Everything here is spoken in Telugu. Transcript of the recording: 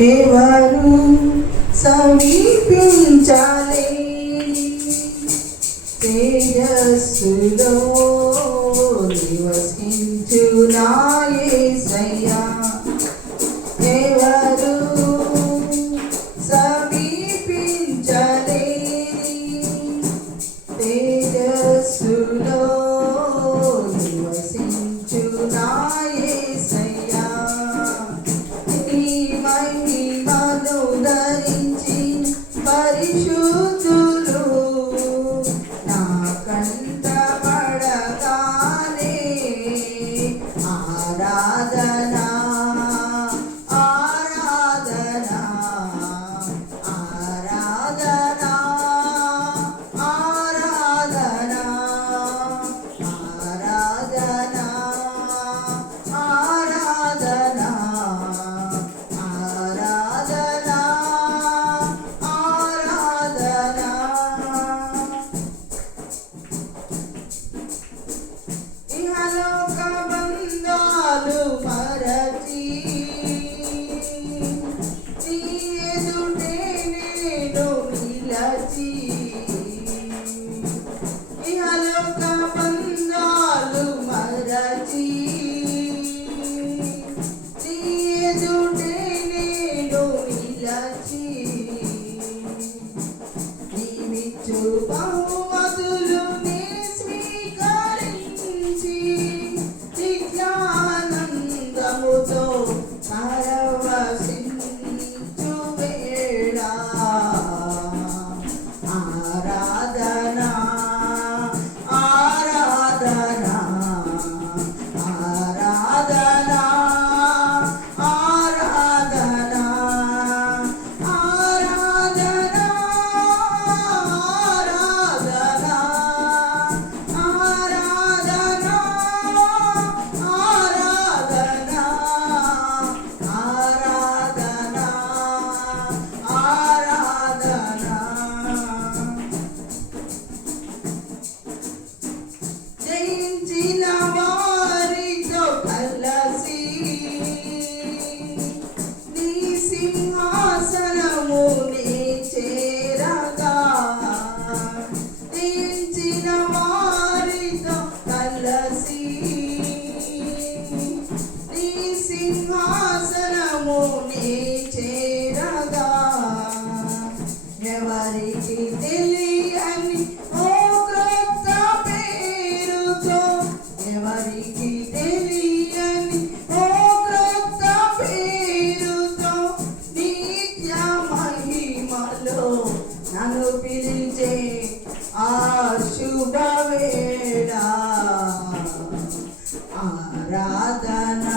ఎవరు సమీపించలేని తేజస్సులో నివసించు నా యేసయ్యా. ఎవరు సమీపించలేని తేజస్సులో నివసించు నా యేసయ్యా. నీ మహిమను ధరించి పరిశుద్ధులు నా కంట పడగానే ఆరాధనా ఆరాధనా ఆరాధనా ఆరాధనా ఆరాధనా ఆరాధనా ఆరాధనా ఆరాధనా. ఇహలోక బంధాలు మరచి నీ ఎదుటే నేను నిలచి. ఇహలోక బంధాలు మరచి నీ ఎదుటే నేను నిలచి. నీవిచ్చు బహుమతులు నే స్వీకరించి నిత్యానందముతో పరవశించు వేళ ఆరాధనా ఆరాధనా ఆరాధనా ఆరాధనా ఆరాధనా ఆరాధనా ఆరాధనా ఆరాధనా ఆరాధనా ఆరాధనా. జయించిన వారితో కలసి నీ సింహాసనము నే చేరగా. జయించిన వారితో కలసి నీ సింహాసనము నే చేరగా. ఎవరికి తెలియని ఓ క్రొత్త పేరుతో ఎవరికి తెలియని ఓ క్రొత్త పేరుతో నిత్య మహిమలో నన్ను పిలిచే ఆ శుభవేళ ఆరాధనా